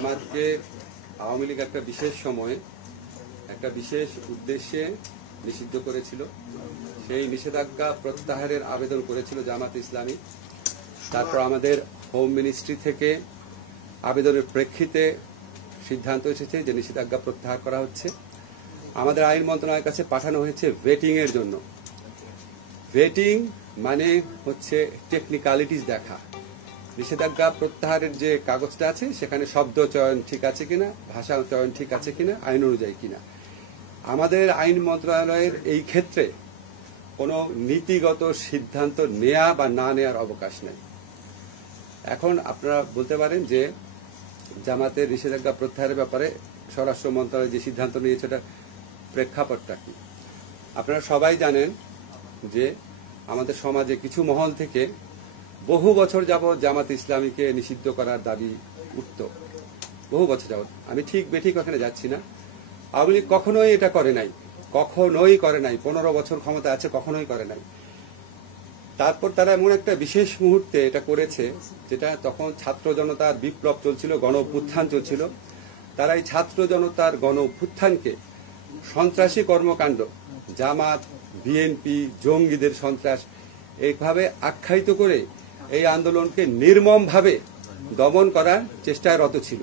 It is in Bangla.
আমাদেরকে আওয়ামী লীগ একটা বিশেষ সময়ে একটা বিশেষ উদ্দেশ্যে নিষিদ্ধ করেছিল। সেই নিষেধাজ্ঞা প্রত্যাহারের আবেদন করেছিল জামাত ইসলামী। তারপর আমাদের হোম মিনিস্ট্রি থেকে আবেদনের প্রেক্ষিতে সিদ্ধান্ত এসেছে যে নিষেধাজ্ঞা প্রত্যাহার করা হচ্ছে। আমাদের আইন মন্ত্রণালয়ের কাছে পাঠানো হয়েছে ভেটিং এর জন্য। ভেটিং মানে হচ্ছে টেকনিক্যালিটিস দেখা, নিষেধাজ্ঞা প্রত্যাহারের যে কাগজটা আছে সেখানে শব্দ চয়ন ঠিক আছে কিনা, ভাষা চয়ন ঠিক আছে কিনা, আইন অনুযায়ী কিনা। আমাদের আইন মন্ত্রণালয়ের এই ক্ষেত্রে কোনো নীতিগত সিদ্ধান্ত নেয়া বা না নেয়ার অবকাশ নেই। এখন আপনারা বলতে পারেন যে জামাতের নিষেধাজ্ঞা প্রত্যাহারের ব্যাপারে স্বরাষ্ট্র মন্ত্রণালয় যে সিদ্ধান্ত নিয়েছে ওটার প্রেক্ষাপটটা কি। আপনারা সবাই জানেন যে আমাদের সমাজে কিছু মহল থেকে বহু বছর যাবৎ জামাত ইসলামীকে নিষিদ্ধ করার দাবি উঠত, বহু বছর যাবৎ। আমি ঠিক বেঠিক ওখানে যাচ্ছি না, আওয়ামী লীগ কখনোই এটা করে নাই, কখনোই করে নাই। 15 বছর ক্ষমতা আছে, কখনোই করে নাই। তারপর তারা এমন একটা বিশেষ মুহূর্তে এটা করেছে, যেটা তখন ছাত্র জনতার বিপ্লব চলছিল, গণ অভ্যুত্থান চলছিল। তারা এই ছাত্র জনতার গণ অভ্যুত্থানকে সন্ত্রাসী কর্মকাণ্ড, জামাত, বিএনপি, জঙ্গিদের সন্ত্রাস এইভাবে আখ্যায়িত করে এই আন্দোলনকে নির্মমভাবে দমন করার চেষ্টায় রত ছিল।